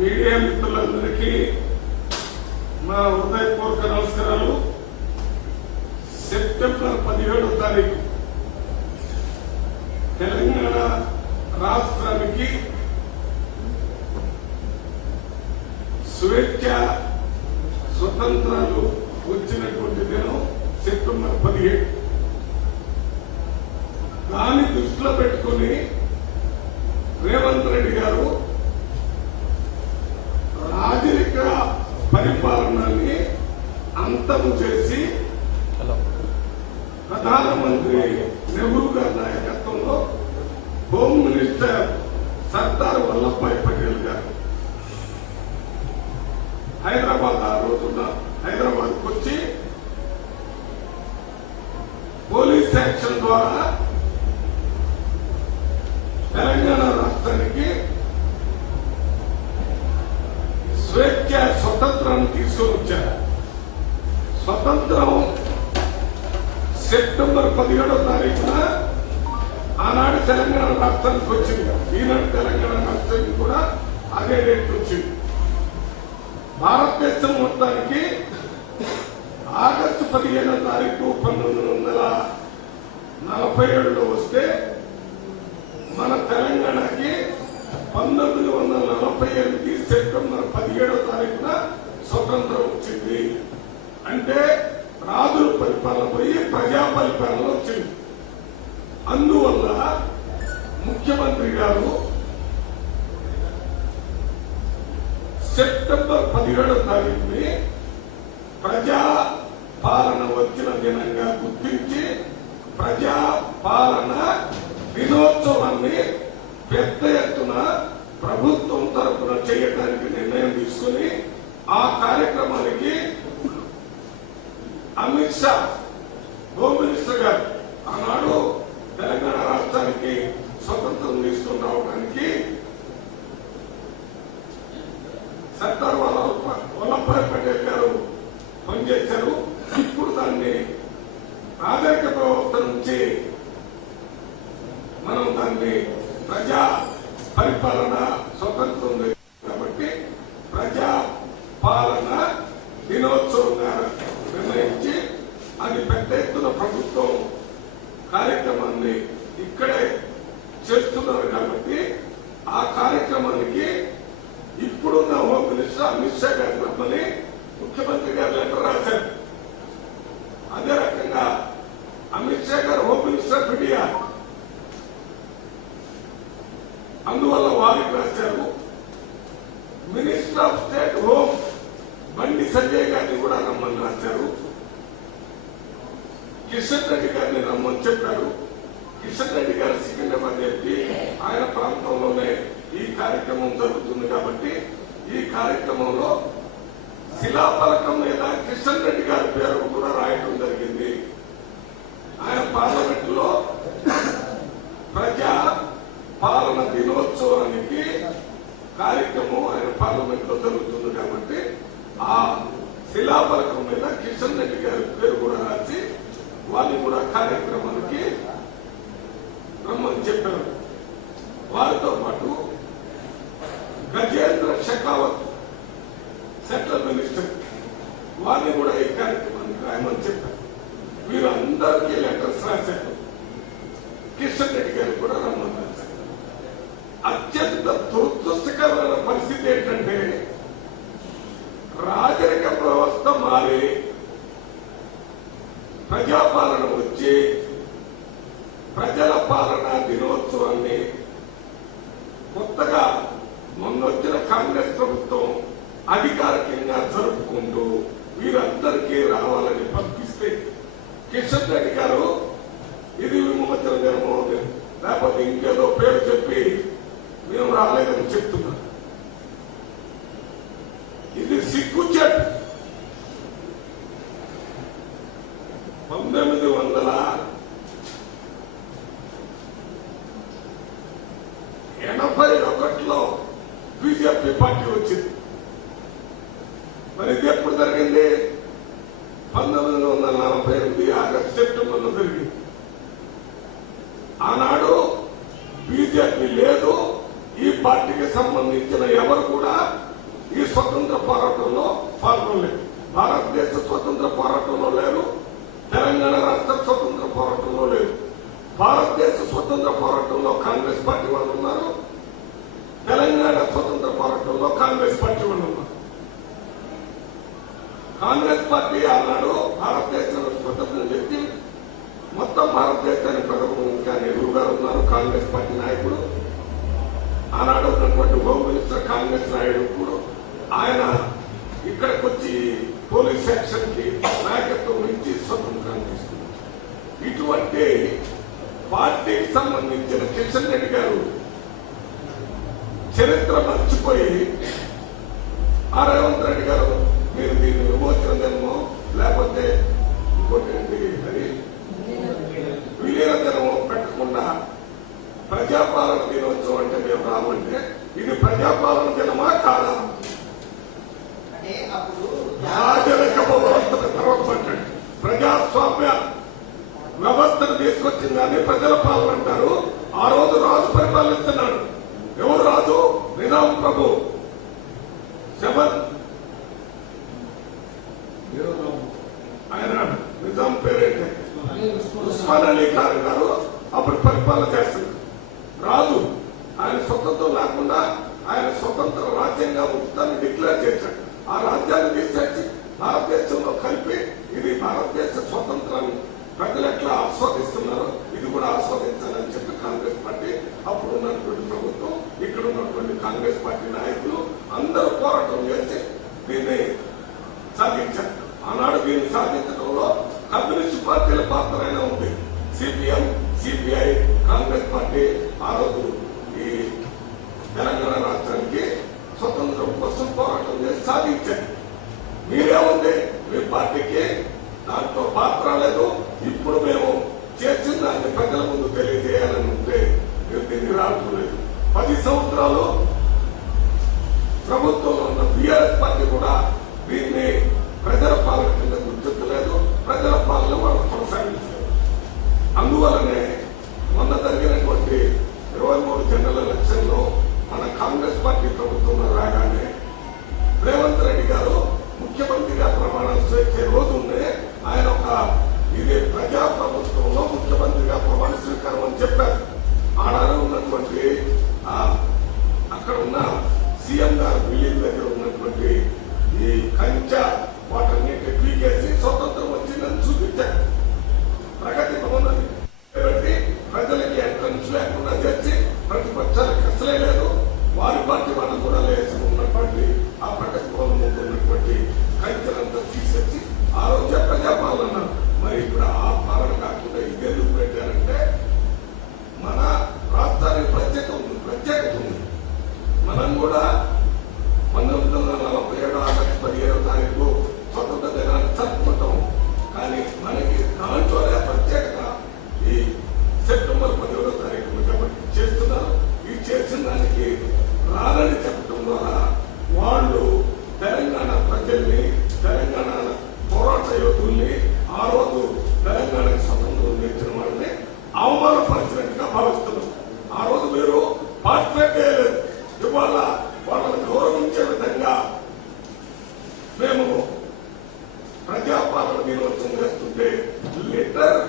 Media మిత్రులందరికీ మా హృదయపూర్వక నమస్కారాలు. సెప్టెంబర్ 17వ తారీఖు తెలంగాణ రాష్ట్రానికి స్వేచ్ఛ స్వతంత్రాలు వచ్చినటువంటి దినం సెప్టెంబర్ 17. దాన్ని దృష్టిలో పెట్టుకుని రేవంత్ రెడ్డి గారు రాజరిక పరిపాలనని అంతం చేసి ప్రధానమంత్రి నెహ్రూ గారి నాయకత్వంలో హోమ్ మినిస్టర్ సర్దార్ వల్లభాయ్ పటేల్ గారు హైదరాబాద్ ఆ రోజున హైదరాబాద్కు వచ్చి పోలీస్ యాక్షన్ ద్వారా తెలంగాణ రాష్ట్రానికి స్వేచ్ఛ స్వతంత్రాన్ని తీసుకొని వచ్చారు. స్వతంత్రం సెప్టెంబర్ 17వ తారీఖున ఆనాడు తెలంగాణ రాష్ట్రానికి వచ్చింది. ఈనాడు తెలంగాణ రాష్ట్రానికి కూడా అదే డేట్ వచ్చింది. భారతదేశం మొత్తానికి ఆగస్టు 15వ తారీఖు 1947లో వస్తే మన తెలంగాణకి 1948 సెప్టెంబర్ 17వ తారీఖున స్వతంత్రం వచ్చింది. అంటే రాజుల పరిపాలన పోయి ప్రజా పరిపాలన వచ్చింది. అందువల్ల ముఖ్యమంత్రి గారు సెప్టెంబర్ 17వ తారీఖుని ప్రజా పాలన వచ్చిన దినంగా గుర్తించి ప్రజా పాలన దినోత్సవాన్ని పెద్ద ఎత్తున ప్రభుత్వం తరఫున చేయడానికి నిర్ణయం తీసుకుని ఆ కార్యక్రమానికి అమిత్ షా హోమ్ మినిస్టర్ గారు ఆనాడు తెలంగాణ రాష్ట్రానికి స్వతంత్రం తీసుకుని రావడానికి సర్దార్ వల్లభాయ్ పటేల్ గారు పనిచేశారు. ఇప్పుడు దాన్ని రాజరిక వ్యవస్థ నుంచి మనం దాన్ని ప్రజా పరిపాలన స్వతంత్రం కాబట్టి ప్రజా పాలన దినోత్సవంగా నిర్ణయించి అది పెద్ద ఎత్తున ప్రభుత్వం కార్యక్రమాన్ని ఇక్కడే చేస్తున్నారు. కాబట్టి ఆ కార్యక్రమానికి ఇప్పుడున్న హోమ్ మినిస్టర్ అమిత్ షా గారు రమ్మని ముఖ్యమంత్రి గారు లెటర్ రాశారు. అదే రకంగా అమిత్ షా గారు హోమ్ మినిస్టర్ పిటిఆర్, అందువల్ల వారికి రాశారు. Minister of state home Bandi Sanjay గారిని కూడా రమ్మని రాశారు. కిషన్ రెడ్డి గారిని రమ్మని చెప్పారు. కిషన్ రెడ్డి గారు సికింద్రాబాద్ ఎంపీ, ఆయన ప్రాంతంలోనే ఈ కార్యక్రమం జరుగుతుంది. కాబట్టి ఈ కార్యక్రమంలో శిలాఫలకం మీద కిషన్ రెడ్డి గారి పేరు కూడా రాయడం జరిగింది. ఆయన పార్లమెంట్ లో ప్రజా పాలన దినోత్సవానికి కార్యక్రమం ఆయన పార్లమెంట్ లో జరుగుతుంది. కాబట్టి ఆ శిలాఫలకం మీద కిషన్ రెడ్డి గారి పేరు కూడా రాసి వాళ్ళు కూడా కార్యక్రమానికి రమ్మని చెప్పారు. వారితో పాటు గజేంద్ర షెకావత్ సెంట్రల్ మినిస్టర్ వారిని కూడా ఈ కార్యక్రమానికి రాయమని చెప్పారు. వీరందరికీ లెటర్స్ రాశారు. కిషన్ రెడ్డి గారు కూడా రమ్మని రాశారు. అత్యంత దురదృష్టకరమైన పరిస్థితి ఏంటంటే రాజరిక వ్యవస్థ మారి ప్రజాపాలన వచ్చి ప్రజల పాలన దినోత్సవాన్ని కొత్తగా మొన్నొచ్చిన కాంగ్రెస్ ప్రభుత్వం అధికారికంగా జరుపుకుంటూ వీరందరికీ రావాలని పంపిస్తే కిషన్ రెడ్డి గారు ఇది విమోచన దినమో లేకపోతే ఇంకేదో పేరు చెప్పి మేము రాలేదని చెప్తున్నారు. ఇది సిగ్గుచేటు. 1981లో బీజేపీ పార్టీ వచ్చింది. మరి ఇది ఎప్పుడు జరిగింది? 1948 ఆగస్టు సెప్టెంబర్లో జరిగింది. ఆనాడు బీజేపీ లేదు, ఈ పార్టీకి సంబంధించిన ఎవరు కూడా భారతదేశ స్వతంత్ర పోరాటంలో లేరు, తెలంగాణ రాష్ట్ర స్వతంత్ర పోరాటంలో లేరు. భారతదేశ స్వతంత్ర పోరాటంలో కాంగ్రెస్ పార్టీ వాళ్ళు ఉన్నారు, తెలంగాణ స్వతంత్ర పోరాటంలో కాంగ్రెస్ పార్టీ వాళ్ళు ఉన్నారు. కాంగ్రెస్ పార్టీ ఆనాడు భారతదేశంలో స్వతంత్రం చెప్పి మొత్తం భారతదేశానికి ప్రధానమంత్రిగా నెహ్రూ గారు ఉన్నారు, కాంగ్రెస్ పార్టీ నాయకుడు. ఆనాడు ఉన్నటువంటి హోమ్ మినిస్టర్ కాంగ్రెస్ నాయకుడు. ఆయన ఇక్కడికి వచ్చి పోలీస్ యాక్షన్ కి నాయకత్వం నుంచి స్వతంత్రాన్ని తీసుకున్నారు. ఇటువంటి పార్టీకి సంబంధించిన కిషన్ రెడ్డి గారు చరిత్ర మర్చిపోయి రేవంత్ రెడ్డి గారు మీరు దీన్ని విమోచనమో లేకపోతే ఇంకోటి అది విలీన దినమో పెట్టకుండా ప్రజాపాలన దినోత్సవం అంటే మేము రామంటే ఇది ప్రజాపాలన దినమా కాదా? రాజరిక వ్యవస్థను తెరవబట్టండి. ప్రజాస్వామ్య వ్యవస్థను తీసుకొచ్చిన దాన్ని ప్రజల పాలన అంటారు. ఆ రోజు రాజు పరిపాలిస్తున్నాడు. ఎవరు రాజు? నిజాం ప్రభు. ఆయన నిజాం పేరేంటే ఉస్మాన్ అలీ ఖాన్ గారు అప్పుడు పరిపాలన చేస్తున్నారు. రాజు ఆయన స్వతంత్రం లేకుండా ఆయన స్వతంత్ర రాజ్యంగా దాన్ని డిక్లేర్ చేశాడు. ఆ రాజ్యాన్ని తీసుకొచ్చి భారతదేశంలో కలిపి ఇది భారతదేశ స్వతంత్రాన్ని ప్రజలు ఎట్లా ఆస్వాదిస్తున్నారో ఇది కూడా ఆస్వాదించాలని చెప్పి కాంగ్రెస్ పార్టీ అప్పుడు ఉన్నటువంటి ప్రభుత్వం, ఇక్కడ ఉన్నటువంటి కాంగ్రెస్ పార్టీ నాయకులు అందరూ పోరాటం చేసి దీన్ని సాధించారు. ఆనాడు దీన్ని సాధించడంలో కమ్యూనిస్ట్ పార్టీల పాత్ర అయినా ఉంది. సిపిఎం, సిపిఐ, కాంగ్రెస్ పార్టీ ఆ రోజు ఈ తెలంగాణ రాష్ట్రానికి స్వతంత్రం కోసం పోరాటం చేసి సాధించారు. మీరేముంది మీ పార్టీకి దాంట్లో పాత్ర లేదు. ఇప్పుడు మేము చేసిన దాన్ని ప్రజల ముందు తెలియజేయాలని ఉంటే మేము దీన్ని రావట్లేదు. 10 సంవత్సరాలు ప్రభుత్వంలో ఉన్న బీఆర్ఎస్ పార్టీ కూడా దీన్ని ప్రజల పాలన కింద గుర్తించలేదు, ప్రజల పాలన వాళ్ళు కొనసాగించలేదు. అందువలనే మొన్న జరిగినటువంటి 23 జనరల్ ఎలక్షన్ లో మన కాంగ్రెస్ పార్టీ ప్రభుత్వంలో రాగానే రేవంత్ రెడ్డి గారు ముఖ్యమంత్రిగా ప్రమాణం చేసే రోజునే ఆయన ఒక ఇది ప్రజా ప్రభుత్వంలో ముఖ్యమంత్రిగా ప్రమాణ స్వీకారం అని చెప్పారు. ఆనాడు ఉన్నటువంటి అక్కడ ఉన్న సీఎం గారు బిల్డింగ్ దగ్గర ఉన్నటువంటి ఈ కంచె వాటన్నిటి పీకేసి స్వతంత్రం వచ్చిందని చూపించారు. ప్రగతి భవన్ పెట్టి ప్రజలకి ఎంట్రన్స్ లేకుండా చేసి ప్రతిపక్షాలకు అసలే లేదు, వారి పార్టీ వాళ్ళు కూడా లేచి ఉన్నటువంటి ఆ ప్రగతి భవన్ ముందు ఉన్నటువంటి కంచెలంతా తీసేసి ఆ రోజే ప్రజాపాలన. మరి ఇప్పుడు ఆ పాలన కాకుండా ఇదేందుకు పెట్టారంటే మన రాష్ట్రానికి ప్రత్యేకత ఉంది. మనం కూడా 1947 ఆగస్టు 17వ తారీఖు స్వతంత్ర దినాన్ని జరుపుకుంటాం. కానీ మనకి దాంట్లోనే ప్రత్యేకత ఈ సెప్టెంబర్ 10వ తారీఖు కాబట్టి చేస్తున్నారు. ఈ చేసిన దానికి రాలని చెప్పడం ద్వారా వాళ్ళు తెలంగాణ ప్రజల్ని, తెలంగాణ పోరాట యోధుల్ని, ఆ రోజు తెలంగాణకు స్వతంత్రం తెచ్చిన వాళ్ళని అవమానపరిచినట్టుగా భావిస్తున్నారు. ఆ రోజు మీరు పార్టిసిపేట్ చేయలేదు. ఇవాళ వాళ్ళని గౌరవించే విధంగా మేము ప్రజాపాలన దినోత్సవం చేస్తుంటే లెటర్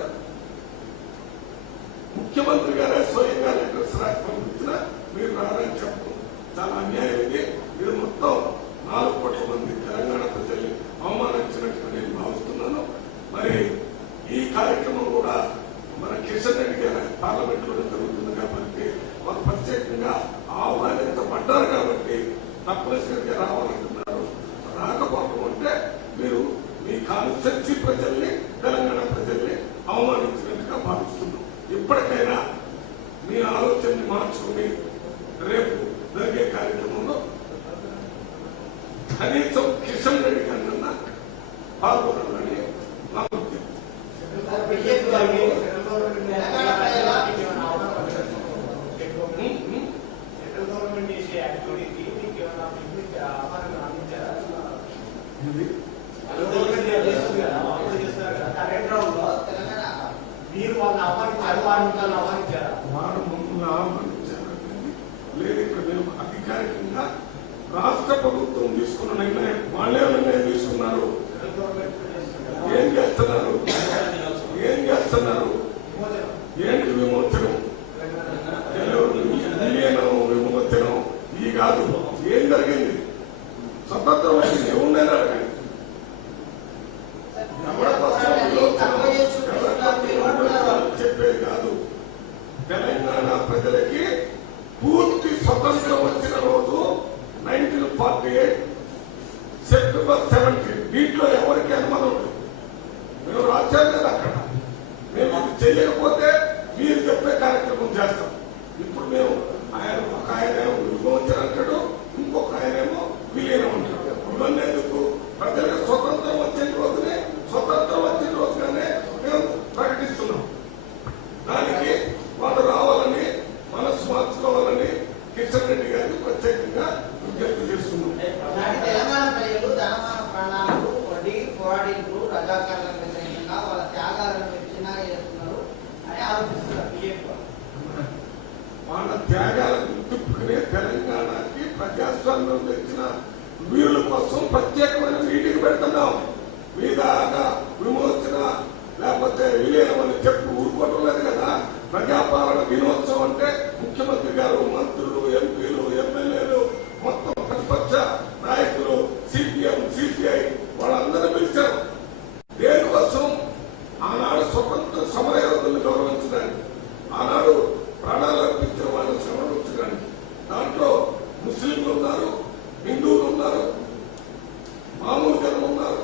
ముఖ్యమంత్రి గారే స్వయంగా లెటర్స్ రాసి పంపించిన మీరు రారని చెప్పడం చాలా అన్యాయం. ఇది మొత్తం 4 కోట్ల మంది తెలంగాణ ప్రజల్ని అవమానించినట్టుగా నేను భావిస్తున్నాను. మరి ఈ కార్యక్రమం కూడా మన కిషన్ రెడ్డి గారి పార్లమెంట్ లోనే జరుగుతుంది కాబట్టి వారు ప్రత్యేకంగా ఆహ్వానించబడ్డారు కాబట్టి తప్పనిసరిగా రావాలంటున్నారు. రాకపోవడం అంటే మీరు మీ కాన్స్టిట్యూన్సీ ప్రజల్ని, తెలంగాణ ప్రజల్ని అవమానించినట్టుగా భావిస్తున్నాం. ఇప్పటికైనా మీ ఆలోచనని మార్చుకుని రేపు జరిగే కార్యక్రమంలో కనీసం కిషన్ రెడ్డి కన్నా పాల్గొనాలని నా ఉద్దేశం. మీరు వాళ్ళని ఆహ్వానించారు. వారు మమ్మల్ని ఆహ్వానించారు లేదు. ఇక్కడ మేము అధికారికంగా రాష్ట్ర ప్రభుత్వం తీసుకున్న నిర్ణయం, వాళ్ళే నిర్ణయం తీసుకున్నారు. ఏం చేస్తున్నారు? ఏం చేస్తున్నారు? ఏంటి విమోచనం? విలీనం, విమోచనం ఈ కాదు. ఏం జరిగింది? స్వతంత్రం వచ్చింది ఏముందని అడగండి. చెప్పేది కాదు. తెలంగాణ ప్రజలకి పూర్తి స్వతంత్రం వచ్చిన రోజు 1948 సెప్టెంబర్ 17. దీంట్లో ఎవరికి అనుమానం లేదు. మేము రాజ్యాలు కదా అక్కడ. మేము ఇది చేయకపోతే మీరు చెప్పే కార్యక్రమం చేస్తాం. ఇప్పుడు మేము ఒక ఆయనేమో విమోచన అంటాడు, ఇంకొక ఆయనేమో విలీనం అంటాడు. ఇవన్నీ ఎందుకు? ప్రజలకు స్వతంత్రం వచ్చిన రోజునే, స్వతంత్రం వచ్చిన రోజుగానే మేము ప్రకటిస్తున్నాం. దానికి వాళ్ళు రావాలని, మనసు మార్చుకోవాలని కిషన్ రెడ్డి గారికి ప్రత్యేకంగా విజ్ఞప్తి చేస్తున్నాం. తెలంగాణ ప్రజలు ధనమాన ప్రాణాలు వడ్డీ పోరాడింపు రజాకారులకు వ్యతిరేకంగా వాళ్ళ త్యాగాలను చిన్నగా చేస్తున్నారు అని ఆరోపిస్తున్నారు బీజేపీ. వాళ్ళ త్యాగాలను గుర్తుకునే తెలంగాణకి ప్రజాస్వామ్యం తెచ్చిన వీరుల కోసం ప్రత్యేకమైన మీటింగ్ పెడుతున్నాం. మీదాగా విమోచన లేకపోతే విలీనం అని చెప్పి ఊరుకోవడం లేదు కదా. ప్రజాపాలన దినోత్సవం అంటే ముఖ్యమంత్రి గారు, మంత్రులు, ఎంపీలు, ఎమ్మెల్యేలు, మొత్తం ప్రతిపక్ష నాయకులు, సిపిఎం, సిపిఐ వాళ్ళందరూ పిలిచారు. దేనికోసం? ఆనాడు స్వతంత్ర సమరయోధులను గౌరవించడానికి, ఆనాడు ప్రాణాలు అర్పించిన వాళ్ళని సంరక్షించడానికి. దాంట్లో ముస్లింలు ఉన్నారు, హిందువులు ఉన్నారు, మామూలు జనం ఉన్నారు.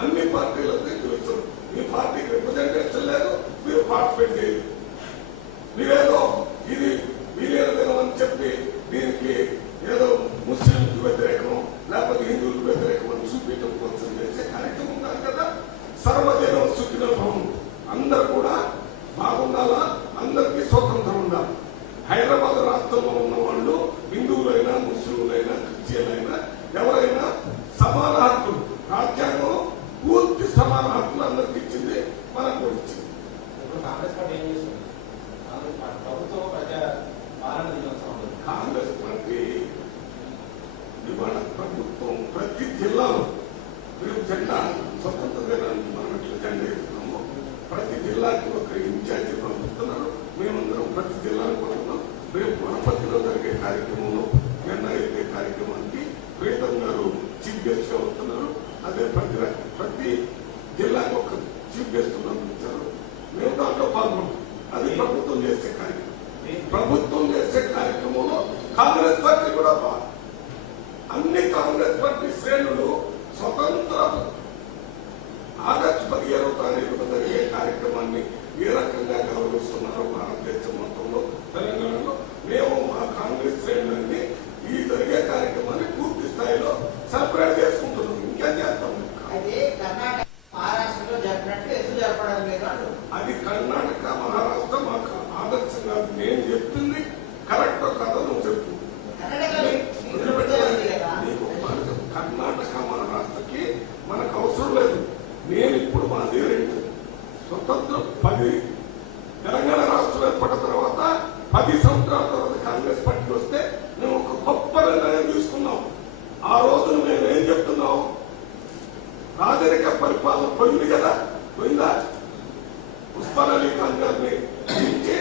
అన్ని పార్టీలకు తెలుస్తారు. మీ పార్టీకి రిప్రజెంటేషన్ లేదు, మీరు పార్టిసిపేట్ చేయలేదు. మీరేదో ఇది విలీన దినం అని చెప్పి దీనికి ఏదో ముస్లింలకు వ్యతిరేకం లేకపోతే హిందువులకు వ్యతిరేకం అని చూపించడం కోసం చేసే కార్యక్రమం కాదు కదా. సర్వజనం సుఖినోభవం. అందరూ కూడా బాగుండాలా, అందరికీ స్వతంత్రం ఉండాలి. హైదరాబాద్ రాష్ట్రంలో ఉన్న వాళ్ళు హిందువులైనా, ముస్లింలైనా, క్రిస్టియన్లైనా ఎవరైనా సమాన హక్కులు, రాజ్యాంగం పూర్తి సమాన హక్కులు అందరికి ఇచ్చింది, మనకు ఇచ్చింది. కాంగ్రెస్ పార్టీ ఏం చేస్తుంది? ప్రభుత్వం ప్రజా పాలన దినోత్సవం కాంగ్రెస్ పార్టీ ఇవాళ ప్రభుత్వం ప్రతి జిల్లాలో మేము జెండా స్వతంత్ర దినాన్ని మనం ఎట్లా జెండా ఇస్తున్నాము, ప్రతి జిల్లాకి ఒక ఇన్ఛార్జి పంపిస్తున్నారు. మేమందరం ప్రతి జిల్లాకు పంపుతున్నాం. రేపు వనపర్తిలో జరిగే కార్యక్రమంలో జెండా ఎత్తే కార్యక్రమానికి ప్రీతం గారు చీఫ్ గెస్ట్ గా వస్తున్నారు. అదే ప్రతి జిల్లాకు ఒక చీఫ్ గెస్ట్ పంపించారు. మేము దాంట్లో పాల్గొంటాం. అది ప్రభుత్వం చేసే కార్యక్రమం. ప్రభుత్వం చేసే కార్యక్రమంలో కాంగ్రెస్ పార్టీ కూడా అన్ని కాంగ్రెస్ పార్టీ శ్రేణులు స్వతంత్ర ఆగస్టు 15వ తారీఖున జరిగే కార్యక్రమాన్ని ఏ రకంగా గౌరవిస్తున్నారు భారతదేశం మొత్తంలో, తెలంగాణలో. మేము మా కాంగ్రెస్ శ్రేణులన్నీ ఈ జరిగే కార్యక్రమాన్ని పూర్తి స్థాయిలో సెలబ్రేట్ చేసుకుంటున్నాం. ఇంకేం చేస్తాం? అయితే కర్ణాటక మహారాష్ట్రలో జరిపినట్టు ఎందుకు జరపడం లేదు అంటారు. అది కర్ణాటక మహారాష్ట్ర మాకు ఆదర్శంగా నేను చెప్తుంది కరెక్ట్ కథ నువ్వు చెప్పు. నీకు కర్ణాటక మహారాష్ట్రకి మనకు అవసరం లేదు. నేను ఇప్పుడు మా దేవుడు స్వతంత్రం 10 తెలంగాణ రాష్ట్రం ఏర్పడిన తర్వాత 10 సంవత్సరాల తర్వాత కాంగ్రెస్ పార్టీ వస్తే మేము ఒక గొప్ప నిర్ణయం తీసుకున్నాం. ఆ రోజున మేము ఏం చెప్తున్నాం? రాజరిక పరిపాలన పోయింది కదా, పోయిందా? ఉస్మాన్ అలీ ఖాన్ గారిని దించి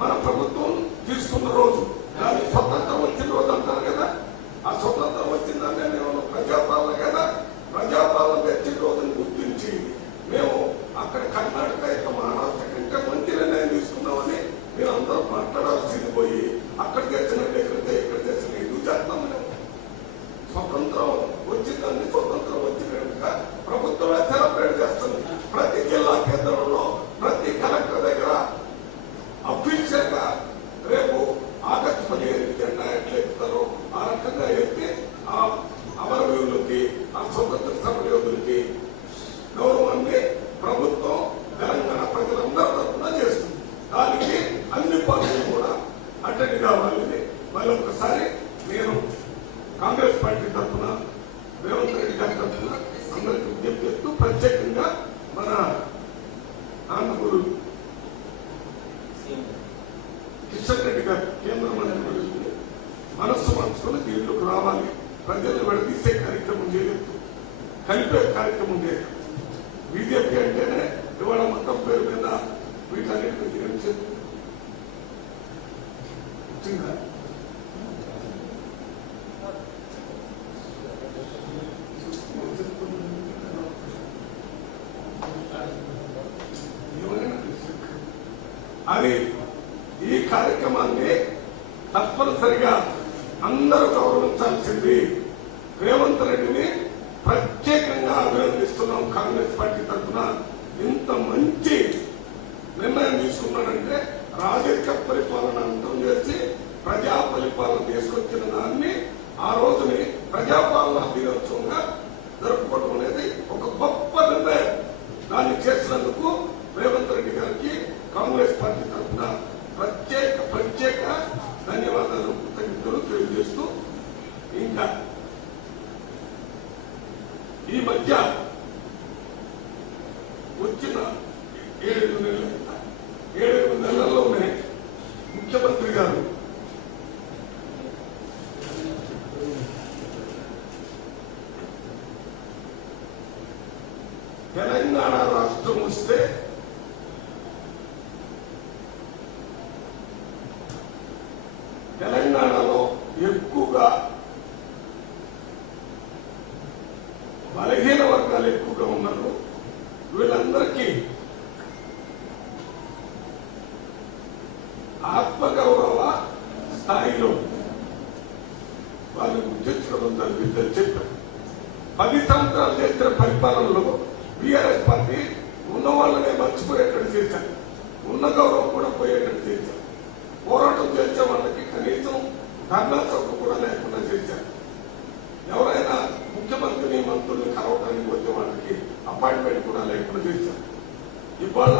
మన ప్రభుత్వం తీసుకున్న రోజు, దాని స్వతంత్రం వచ్చిన రోజు అంటారు కదా. ఆ స్వతంత్రం వచ్చిందంటే మేము ప్రజాపాలన కదా, ప్రజాపాలన తెచ్చిన రోజుని గుర్తించి మేము అక్కడ కర్ణాటక యొక్క మహారాష్ట్ర కంటే మంచి నిర్ణయం తీసుకున్నామని మీరు అందరూ మాట్లాడాల్సింది పోయి అక్కడ తెచ్చినట్టు ఇక్కడ తెచ్చిన ఎందుకు చేస్తాం? మేము స్వతంత్రం వచ్చిందని స్వతంత్రం వచ్చినట్టుగా ప్రభుత్వమే సెలబ్రేట్ చేస్తుంది. ప్రతి జిల్లా కేంద్రంలో ప్రతి కలెక్టర్ దగ్గర అఫీషియల్ గా రేపు ఆగస్టు 15 జెండా ఎట్లా ఎత్తుతారో ఆ రకంగా ఎత్తి ఆ అమరవీరులకి, ఆ స్వతంత్ర సమరయోధులకి గౌరవాన్ని ప్రభుత్వం తెలంగాణ ప్రజలందరూ తరఫున చేస్తుంది. దానికి అన్ని పార్టీలు కూడా అటెండ్ కావాలని మళ్ళీ ఒకసారి నేను కాంగ్రెస్ పార్టీ తరఫున, రేవంత్ రెడ్డి గారి తరఫున అందరికి విజ్ఞప్తి చేస్తూ ప్రత్యేకంగా మన ఆంధ్రగురు కిషన్ రెడ్డి గారు కేంద్ర మంత్రి మనస్సు మార్చుకొని దీంట్లోకి రావాలి, ప్రజలు విడదీసే కార్యక్రమం చేయలేదు. కలిపే కార్యక్రమం చేయాలి. బీజేపీ అంటేనే ఇవాళ మొత్తం పేరు మీద వీటన్నిటిని వచ్చిందా? అది ఈ కార్యక్రమాన్ని తప్పనిసరిగా అందరూ గౌరవించాల్సింది. రేవంత్ రెడ్డిని ప్రత్యేకంగా అభినందిస్తున్నాం. కాంగ్రెస్ పార్టీ తరఫున ఇంత మంచి నిర్ణయం తీసుకున్నాడంటే రాజకీయ పరిపాలన అంతం చేసి ప్రజా పరిపాలన తీసుకొచ్చిన దాన్ని ఆ రోజుని ప్రజాపాలన దినోత్సవంగా జరుపుకోవడం అనేది ఒక గొప్ప నిర్ణయం. దాన్ని చేసినందుకు రేవంత్ రెడ్డి గారికి కాంగ్రెస్ పార్టీ తరఫున ప్రత్యేక ధన్యవాదాలు, కృతజ్ఞతలు తెలియజేస్తూ, ఇంకా ఈ మధ్య వచ్చిన 7 నెలల్లోనే ముఖ్యమంత్రి గారు తెలంగాణ రాష్ట్రం వస్తే తెలంగాణలో ఎక్కువగా బలహీన వర్గాలు ఎక్కువగా ఉన్నారు. వీళ్ళందరికీ ఆత్మగౌరవ స్థాయిలో వాళ్ళు గుర్తించడం జరిగిందని చెప్పారు. 10 సంవత్సరాలు చేసిన పరిపాలనలో బీఆర్ఎస్ పార్టీ ఉన్న వాళ్ళనే మర్చిపోయేటట్టు చేశారు, ఉన్న గౌరవం కూడా పోయేటట్టు చేశారు. పోరాటం చేసే వాళ్ళకి కనీసం ధర్నా చౌక కూడా లేకుండా చేశారు. ఎవరైనా ముఖ్యమంత్రిని మంత్రుల్ని కలవడానికి వచ్చే వాళ్ళకి అపాయింట్మెంట్ కూడా లేకుండా చేశారు. ఇవాళ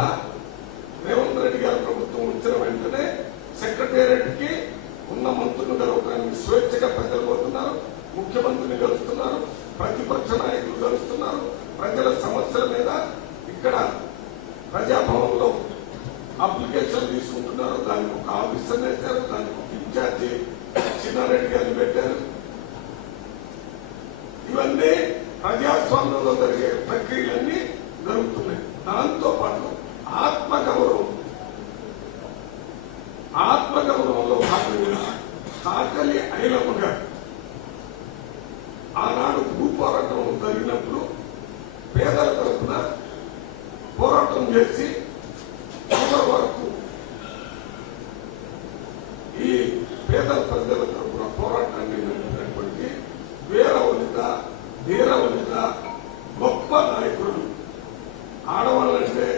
రేవంత్ రెడ్డి గారి ప్రభుత్వం వచ్చిన వెంటనే సెక్రటేరియట్ కి ఉన్న మంత్రులను కలవడానికి స్వేచ్ఛగా ప్రజలు పోతున్నారు, ముఖ్యమంత్రిని కలుస్తున్నారు, ప్రతిపక్ష నాయకులు కలుస్తున్నారు. ప్రజల సమస్యల మీద ఇక్కడ ప్రజాభవన్లో అప్లికేషన్ తీసుకుంటున్నారు. దానికి ఒక ఆఫీసర్ వేశారు, దానికి ఒక ఇన్ఛార్జి చిన్నారెడ్డి గారిని పెట్టారు. ఇవన్నీ ప్రజాస్వామ్యంలో జరిగే ప్రక్రియలన్నీ జరుగుతున్నాయి. దాంతో పాటు ఆత్మగౌరవంలో భాగంగా సాకలి ఐలమ్మ గారు ఆనాడు భూ పోరాటం జరిగినప్పుడు పేదల తరఫున పోరాటం చేసి చివరి వరకు ఈ పేదల ప్రజల తరఫున పోరాటాన్ని నడిపినటువంటి వీరవనిత గొప్ప నాయకుడు. ఆడవాళ్ళంటే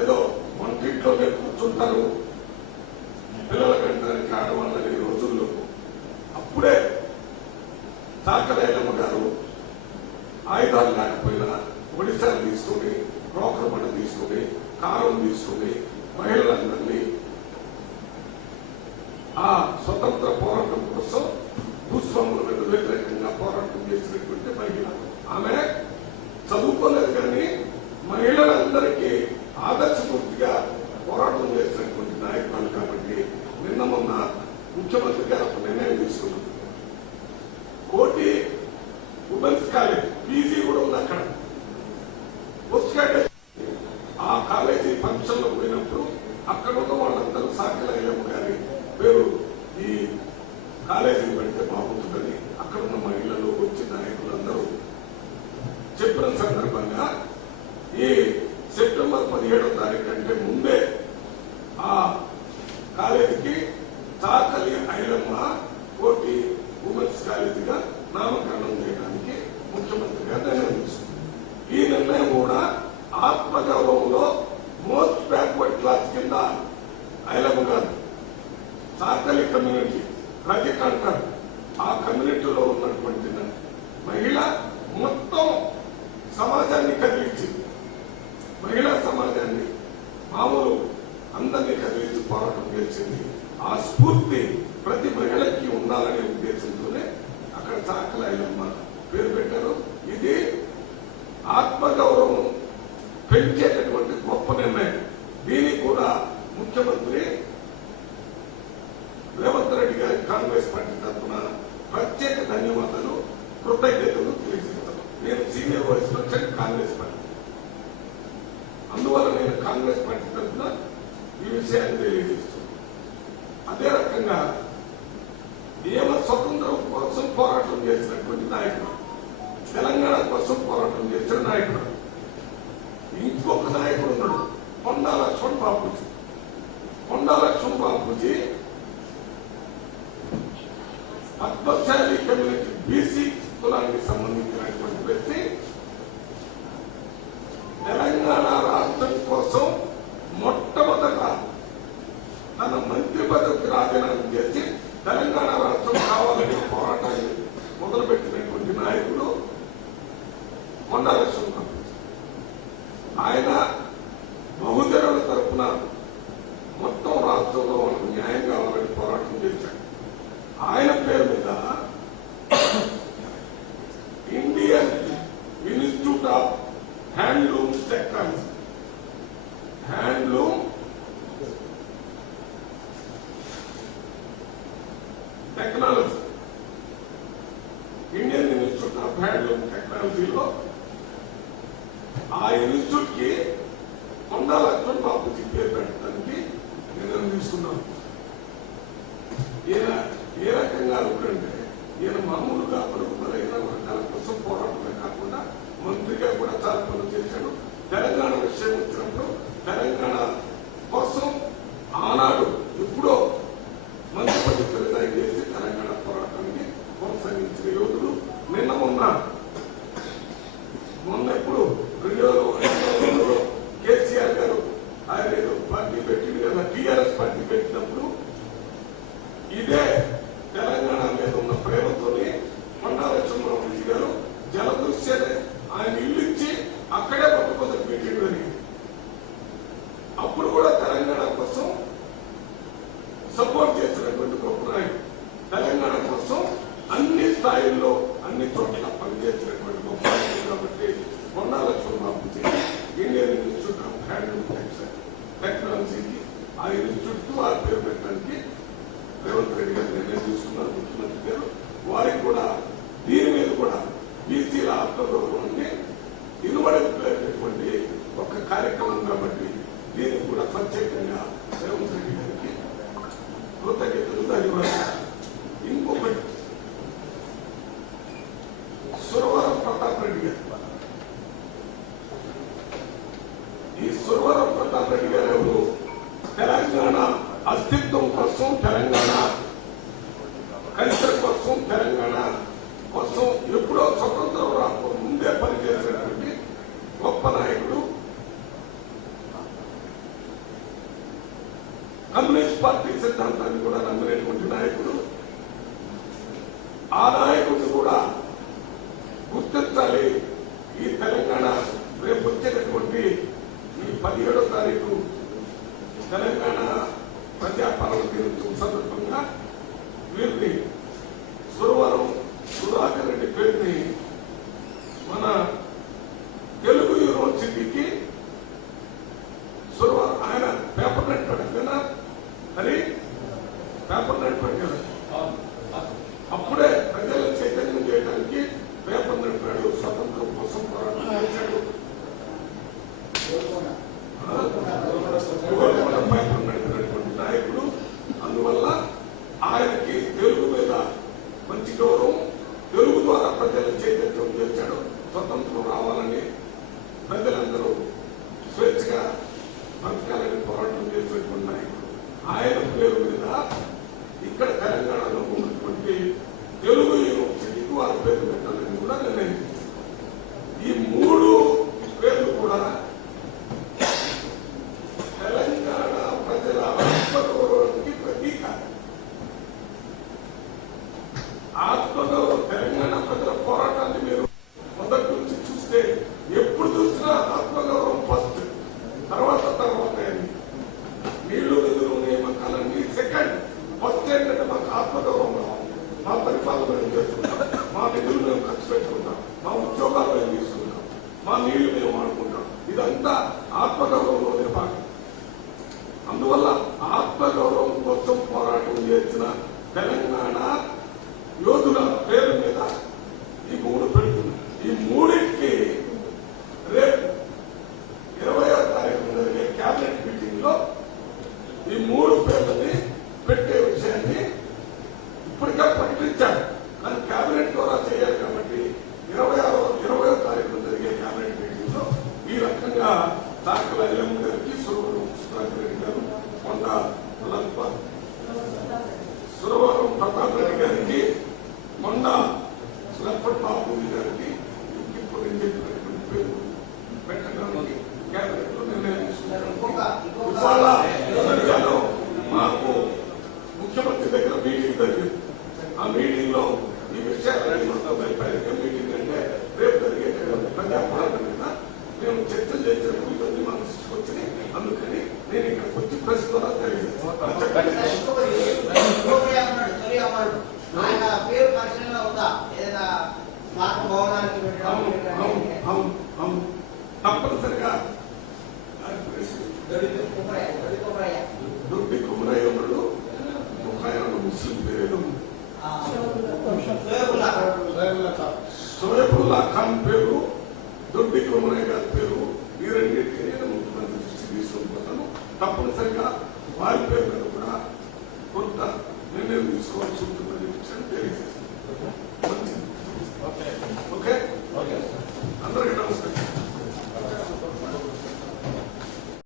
ఏదో వంటింట్లోనే కూర్చుంటారు, పిల్లల కంటానికి ఆడవాళ్ళని రోజుల్లో అప్పుడే సాకలైలమ్మ గారు ఆయుధాలు లేకపోయినా ఒడిశాలు తీసుకుని, బ్రోకర్ బండ తీసుకుని, కారం తీసుకుని మహిళలందరినీ ఆ స్వతంత్ర పోరాటం కోసం భూస్వాములకు వ్యతిరేకంగా పోరాటం చేసినటువంటి మహిళ. ఆమె చదువుకోలేదు కానీ మహిళలందరికీ ఆదర్శపూర్తిగా పోరాటం చేసినటువంటి నాయకురాలు. కాబట్టి నిన్న మొన్న ముఖ్యమంత్రి గారు ఒక నిర్ణయం తీసుకున్నారు. కోటి ఉమెన్స్ కాలేజ్ పీజీ కూడా ఉంది అక్కడ. పోస్ట్ గ్రాడ్యుయేట్ ఆ కాలేజీ ఫంక్షన్ లో పోయినప్పుడు అక్కడ ఉన్న వాళ్ళందరూ సాకలైలమ్మ గారి పేరు ఈ కాలేజీకి పెడితే బాగుంటుందని అక్కడ ఉన్న మహిళలు వచ్చి నాయకులందరూ చెప్పిన సందర్భంగా ఈ సెప్టెంబర్ 17వ తారీఖు కంటే ముందే ఆ కాలేజీకి సాకలి ఐలమ్మ కోటి ఉమెన్స్ కాలేజీగా నామకరణం చేయడానికి ముఖ్యమంత్రి గారు నిర్ణయం తీసుకున్నారు. ఈ నిర్ణయం కూడా ఆత్మగౌరవంలో మోస్ట్ బ్యాక్వర్డ్ క్లాస్ కింద ఐలమ్మ గారు సాకలి కమ్యూనిటీ రజక్ అంటారు. ఆ కమ్యూనిటీలో ఉన్నటువంటి మహిళ మొత్తం సమాజాన్ని కదిలించింది. మహిళా సమాజాన్ని మామూలు అందరినీ కదిలించి పోరాటం చేసింది. ఆ స్ఫూర్తి ప్రతి మహిళకి ఉండాలనే ఉద్దేశంతోనే అక్కడ సాకలి ఐలమ్మ పేరు పెట్టారు. ఇది ఆత్మగౌరవం పెంచేటటువంటి గొప్ప నిర్ణయం. దీనికి కూడా ముఖ్యమంత్రి రేవంత్ రెడ్డి గారి కాంగ్రెస్ పార్టీ తరఫున ప్రత్యేక ధన్యవాదాలు, కృతజ్ఞతలు తెలియజేస్తారు. విషయాన్ని తెలియజేస్తుంది. అదే రకంగా నియమ స్వతంత్రం కోసం పోరాటం చేసినటువంటి నాయకుడు, తెలంగాణ కోసం పోరాటం చేసిన నాయకుడు. ఇంకొక నాయకుడు ఉన్నాడు, కొండా లక్ష్మణ్ బాపూజీ. కొండా లక్ష్మణ్ బాపూజీ పద్మశాలి కమ్యూనిటీ బీసీ కులానికి సంబంధించినటువంటి వ్యక్తి. తెలంగాణ రాష్ట్రం కోసం మొట్టమొదట తన మంత్రి పదవికి రాజీనామా చేసి తెలంగాణ రాష్ట్రం కావాలనే పోరాటాన్ని మొదలుపెట్టినటువంటి నాయకుడు కొండా లక్ష్మణ్ బాపూజీ. ఆయన బహుజనుల తరఫున మొత్తం రాష్ట్రంలో మనకు న్యాయం కావాలని పోరాటం చేశాడు. ఆయన పేరు మీద Indian Institute of handloom technology, handloom technology, Indian Institute of handloom టెక్నాలజీలో ఆ ఇన్స్టిట్యూట్ కి కొండా లక్ష్మణ్ బాపూజీ పేరు పెట్టడానికి నిర్ణయం తీసుకున్నాం. ఈయన ఏ రకంగా అనుకుంటే ఈయన మామూలుగా పలుకుబలైన వర్గాల కోసం పోరాటమే కాకుండా మంత్రిగా కూడా చాలా పనులు చేశాడు. తెలంగాణ విషయం వచ్చినప్పుడు తెలంగాణ కోసం ఆనాడు ఎప్పుడో మంత్రి పదవి రిజైన్ చేసి తెలంగాణ పోరాటానికి కొనసాగించిన యోధుడు. మొన్న ఎప్పుడు 2002లో కేసీఆర్ గారు ఆయన పార్టీ పెట్టింది కదా, టీఆర్ఎస్ పార్టీ పెట్టినప్పుడు ఇదే తెలంగాణ మీద ఉన్న ప్రేమతోని కొండా లక్ష్మణ్ బాపూజీ గారు జలదృశ్యాన్ని ఆయన ఇల్లు ఇచ్చి అక్కడే పట్టుకోసం పెట్టిండు అని. అప్పుడు కూడా తెలంగాణ కోసం సపోర్ట్ చేసినటువంటి గొప్ప నాయకుడు. తెలంగాణ కోసం అన్ని స్థాయిల్లో అన్ని చోట్ల పనిచేసినటువంటి గొప్ప నాయకుడు. కాబట్టి Konda Laxman Bapuji Indian Institute of Handloom టెక్నాలజీకి ఆ ఇన్స్టిట్యూట్ కు వారి పేరు పెట్టడానికి రేవంత్ రెడ్డి గారు నిర్ణయం తీసుకున్నారు, ముఖ్యమంత్రి గారు. వారికి కూడా దీని మీద కూడా బీసీల ఆత్మగౌరవాన్ని ఇనుబడేటువంటి ఒక కార్యక్రమం కాబట్టి దీనికి కూడా ప్రత్యేకంగా రేవంత్ రెడ్డి గారికి కృతజ్ఞతలు, ధన్యవాదాలు. ఇంకొకటి సురవరం ప్రతాప్ రెడ్డి గారు. ఈ సురవరం ప్రతాప్ రెడ్డి గారు ఎవరు? తెలంగాణ అస్తిత్వం కోసం, తెలంగాణ కల్చర్ కోసం, తెలంగాణ కోసం ఎప్పుడో స్వతంత్రం రాక ముందే పనిచేసినటువంటి గొప్ప నాయకుడు. కమ్యూనిస్ట్ పార్టీ సిద్ధాంతాన్ని కూడా నమ్మినటువంటి నాయకుడు. ఆ నాయకుడిని కూడా గుర్తించాలి. ఈ తెలంగాణ రేపు వచ్చేటటువంటి ఈ 17వ తారీఖు తెలంగాణ ప్రజాపాలన దినోత్సవం సందర్భంగా వీరిని సురవరం సుధాకర్ రెడ్డి పేరుని మన తెలుగు యూనివర్సిటీకి సురవరం ఆయన పేపర్ నడిపాడు కదా, అది పేపర్ నడిపాడు కదా. అప్పుడే ప్రజలను చైతన్యం చేయడానికి పేపర్ నడిపాడు, స్వతంత్రం కోసం పోరాటం చేశాడు. పేపర్ నడిపినటువంటి నాయకుడు. అందువల్ల ఆయనకి తెలుగు మీద మంచి గౌరవం, తెలుగు ద్వారా ప్రజలను చైతన్యం చేశాడు. స్వతంత్రం రావాలని ప్రజలందరూ స్వేచ్ఛగా బ్రతకాలని పోరాటం చేసేటువంటి నాయకుడు. ఆయన పేరు మీద ఇక్కడ తెలంగాణలో ఉన్నటువంటి తెలుగు యూనివర్సిటీకి వారి పేరు పెట్టాలని కూడా నిర్ణయం చేశారు. ఈ 3 పేర్లు కూడా తెలంగాణ ప్రజల ఆత్మగౌరవానికి ప్రతీక. ఆత్మగౌరవం తెలంగాణ ప్రజల పోరాటాన్ని మీరు మొదటి నుంచి చూస్తే ఎప్పుడు చూసినా ఆత్మగౌరవం ఫస్ట్, తర్వాత నీళ్లు నిధులు నియామకాలన్నీ సెకండ్. ఫస్ట్ ఏంటంటే మాకు ఆత్మగౌరవం కావాలి. మా పరిపాలన మేము చేసుకుంటాం, మా నిధులు మేము ఖర్చు పెట్టుకుంటాం, మా ఉద్యోగాలు మేము తీసుకుంటాం, మా నీళ్లు మేము వాడుకుంటాం. ఇదంతా ఆత్మగౌరవంలోనే భాగం. అందువల్ల ఆత్మగౌరవం కోసం పోరాటం చేసిన తెలంగాణ యోధుల పేరు మీద ఈ 3 పెడుతుంది. ఈ 3కి రేపు 20వ తారీఖు జరిగే క్యాబినెట్ మీటింగ్ లో ప్రెస్ ద్వారా తెలియజేస్తాను. ఇంకొకరు ఏమన్నాడు, తొలి అమరుడు ఆయన పేరు పరిశీలనలో ఉందా? ఏదైనా స్మారక భవనానికి పెట్టడం తప్పనిసరిగా దొడ్డి కుమరయ్య ఉన్నాడు. ఒక ఆయన ముస్లిం పేరు సోయబుల్లా ఖాన్ పేరు, దొడ్డి కుమరయ్య గారి పేరు, ఈ రెండింటికి నేను ముఖ్యమంత్రి దృష్టికి తీసుకుపోతాను. తప్పనిసరిగా వారి పేరు మీద కూడా కొంత నిర్ణయం తీసుకోవాల్సి ఉంటుందని తెలియజేస్తాను.